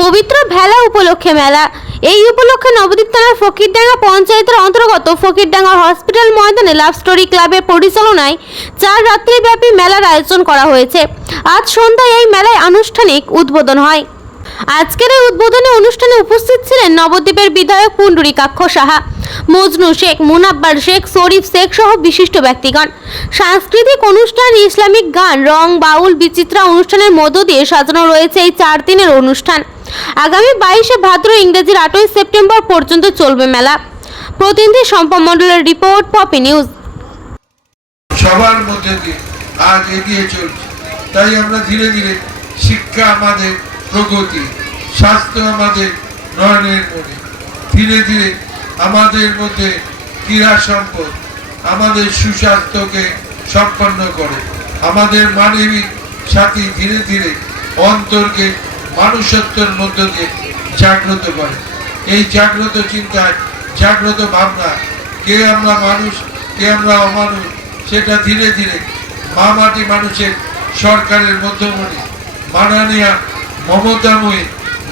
পবিত্র ভেলা উপলক্ষে মেলা। এই উপলক্ষে নবদ্বীপ থানার ফকিরডাঙ্গা পঞ্চায়েতের অন্তর্গত ফকিরডাঙ্গা হসপিটাল ময়দানে লাভ স্টোরি ক্লাবের পরিচালনায় চার রাত্রিব্যাপী মেলার আয়োজন করা হয়েছে। আজ সন্ধ্যায় এই মেলায় আনুষ্ঠানিক উদ্বোধন হয়। আজকের এই উদ্বোধনী অনুষ্ঠানে উপস্থিত ছিলেন নবদ্বীপের বিধায়ক পুণ্ডরীকাক্ষ সাহা, মজনু শেখ, মুনাব্বার শেখ, শরীফ শেখ সহ বিশিষ্ট ব্যক্তিগণ। সাংস্কৃতিক অনুষ্ঠান, ইসলামিক গান, রং, বাউল, বিচিত্রা অনুষ্ঠানের মধ্য দিয়ে সাজানো রয়েছে এই চার দিনের অনুষ্ঠান। আগামী বাইশে ভাদ্র ইংরেজির আটই সেপ্টেম্বর পর্যন্ত চলবে মেলা। প্রতিনিধি সম্পা মণ্ডলের রিপোর্ট, পপি নিউজ। সবার মধ্যে আজ এগিয়ে চলছে। তাই আমরা ধীরে ধীরে শিক্ষা আমাদের প্রগতি, স্বাস্থ্য আমাদের নয়নের মনে। ধীরে ধীরে আমাদের মধ্যে ক্রীড়া সম্পদ আমাদের সুস্বাস্থ্যকে সম্পন্ন করে। আমাদের মানবিক সাথী ধীরে ধীরে অন্তরকে মানুষত্বের মধ্য দিয়ে জাগ্রত করে। এই জাগ্রত চিন্তায়, জাগ্রত ভাবনা কে আমরা মানুষ, কে আমরা অমানুষ, সেটা ধীরে ধীরে মা মাটি মানুষের সরকারের মধ্যমণি, মাননীয়া মমতাময়ী,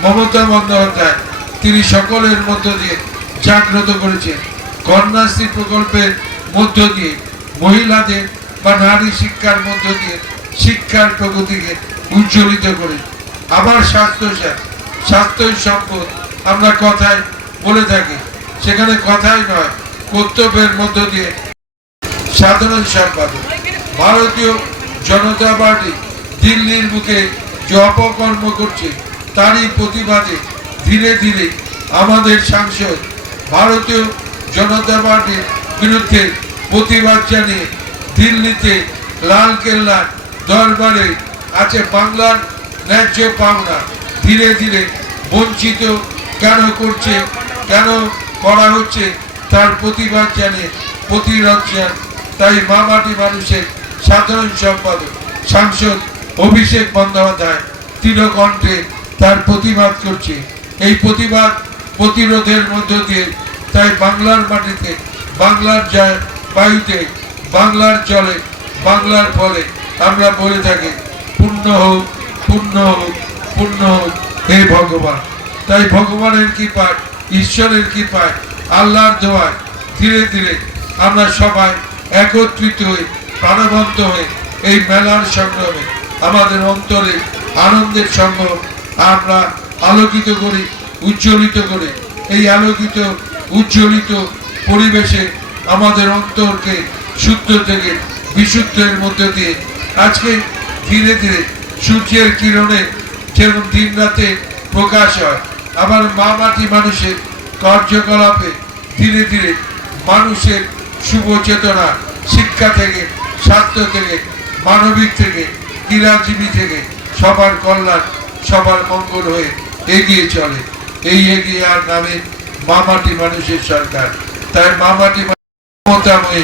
মমতা বন্দ্যোপাধ্যায়, তিনি সকলের মধ্য দিয়ে জাগ্রত করেছেন। কন্যাশ্রী প্রকল্পের মধ্য দিয়ে, মহিলাদের বা নারী শিক্ষার মধ্য দিয়ে, শিক্ষার প্রগতিকে উজ্জ্বলিত করে। আবার স্বাস্থ্যসাথী স্বাস্থ্যই সম্পদ, আমরা কথায় বলে থাকি। সেখানে কথাই নয়, কর্তব্যের মধ্য দিয়ে সাধারণ সম্পাদক। ভারতীয় জনতা পার্টি দিল্লির বুকে যে অপকর্ম করছে, তারই প্রতিবাদে ধীরে ধীরে আমাদের সাংসদ ভারতীয় জনতা পার্টির বিরুদ্ধে প্রতিবাদ জানিয়ে দিল্লিতে লাল কেল্লার দরবারে আছে বাংলার ন্যায্য পাওনা। ধীরে ধীরে বঞ্চিত কেন করছে, কেন করা হচ্ছে, তার প্রতিবাদ জানিয়ে প্রতিরোধ চান তাই মামাটি মানুষের সাধারণ সম্পাদক, সাংসদ অভিষেক বন্দ্যোপাধ্যায় তীরকণ্ঠে তার প্রতিবাদ করছে। এই প্রতিবাদ প্রতিরোধের মধ্য দিয়ে তাই বাংলার মাটিতে বাংলার বায়ুতে বাংলার জলে বাংলার ফলে আমরা বলে থাকি, পূর্ণ হোক পূর্ণ হোক পূর্ণ হোক হে ভগবান। তাই ভগবানের কৃপায়, ঈশ্বরের কৃপায়, আল্লাহর দোয়ায় ধীরে ধীরে আমরা সবাই একত্রিত হয়ে প্রাণবন্ত হয়ে এই মেলার সংগ্রামে আমাদের অন্তরে আনন্দের সংগ্রাম আমরা আলোকিত করি, উজ্জ্বলিত করে। এই আলোকিত, উজ্জ্বলিত পরিবেশে আমাদের অন্তরকে শুদ্ধ থেকে বিশুদ্ধের মধ্যে দিয়ে আজকে ধীরে ধীরে সূর্যের কিরণে যেরকম দিন রাতে প্রকাশ হয়, আবার মা মাটি মানুষের কার্যকলাপে ধীরে ধীরে মানুষের শুভ চেতনা, শিক্ষা থেকে, স্বাস্থ্য থেকে, মানবিক থেকে ক্রীড়াজীবী থেকে সবার কল্যাণ, সবার মঙ্গল হয়ে এগিয়ে চলে। এই এগিয়ে আর নামে মামাটি মানুষের সরকার। তাই মামাটি মমতাময়ী,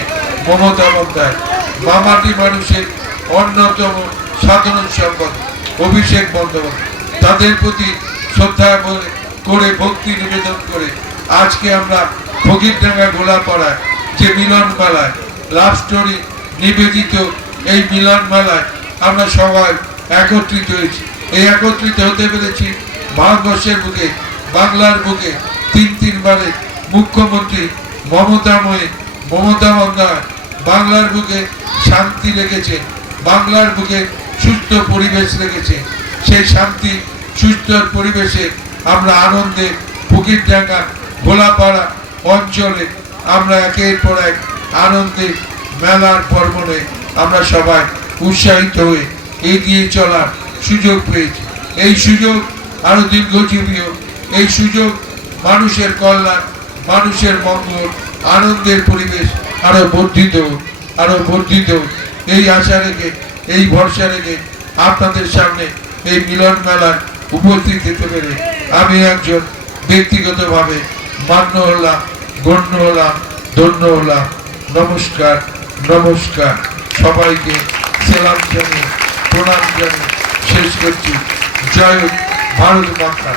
মমতা বন্দ্যোপাধ্যায় মামাটি মানুষের অন্যতম সাধারণ সম্পদ, অভিষেক বন্দ্যোপাধ্যায়। তাদের প্রতি শ্রদ্ধা করে- করে ভক্তি নিবেদন করে আজকে আমরা ফকিরডাঙ্গা গোলাপাড়ায় যে মিলন মেলায় লাভ স্টোরি নিবেদিত এই মিলন মেলায় আমরা সবাই একত্রিত হয়েছি। এই একত্রিত হতে পেরেছি ভারতবর্ষের বুকে, বাংলার বুকে, তিন তিনবারে মুখ্যমন্ত্রী মমতাময়ী মমতা বন্দ্যোপাধ্যায় বাংলার বুকে শান্তি রেখেছে, বাংলার বুকে সুস্থ পরিবেশ রেখেছে। সেই শান্তি, সুস্থ পরিবেশে আমরা আনন্দে ফকিরডাঙ্গা ভোলাপাড়া অঞ্চলে আমরা একের পর এক আনন্দে মেলার পর্বণে আমরা সবাই উৎসাহিত হয়ে এগিয়ে চলার সুযোগ পেয়েছি। এই সুযোগ আরও দীর্ঘজীবী হোক, এই সুযোগ মানুষের কল্যাণ, মানুষের মঙ্গল, আনন্দের পরিবেশ আরও বর্ধিত আরও বর্ধিত এই আশা রেখে, এই ভরসা রেখে আপনাদের সামনে এই মিলন মেলায় উপস্থিত হতে পেরে আমি একজন ব্যক্তিগতভাবে মান্য হলাম, গণ্য হলাম, ধন্য হলাম। নমস্কার নমস্কার। সবাইকে সেলাম জানিয়ে, প্রণাম জানিয়ে শেষ করছি। জয় হোক ভারত মাতা,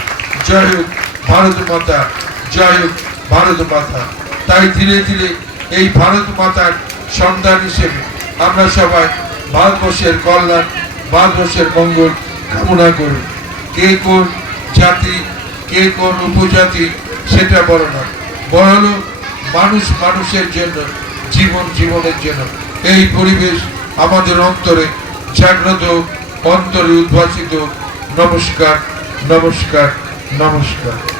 জয় হোক ভারত মাতা, জয় হোক ভারত মাতা। তাই ধীরে ধীরে এই ভারত মাতার সন্তান হিসেবে আমরা সবাই ভারতবর্ষের কল্যাণ, ভারতবর্ষের মঙ্গল কামনা করুন কে কোন জাতি, কে কোন উপজাতি সেটা বড় না। বড় মানুষ মানুষের জন্য, জীবন জীবনের জন্য। এই পরিবেশ আমাদের অন্তরে জাগ্রত অন্তরে উদ্ভাসিত নমস্কার নমস্কার নমস্কার।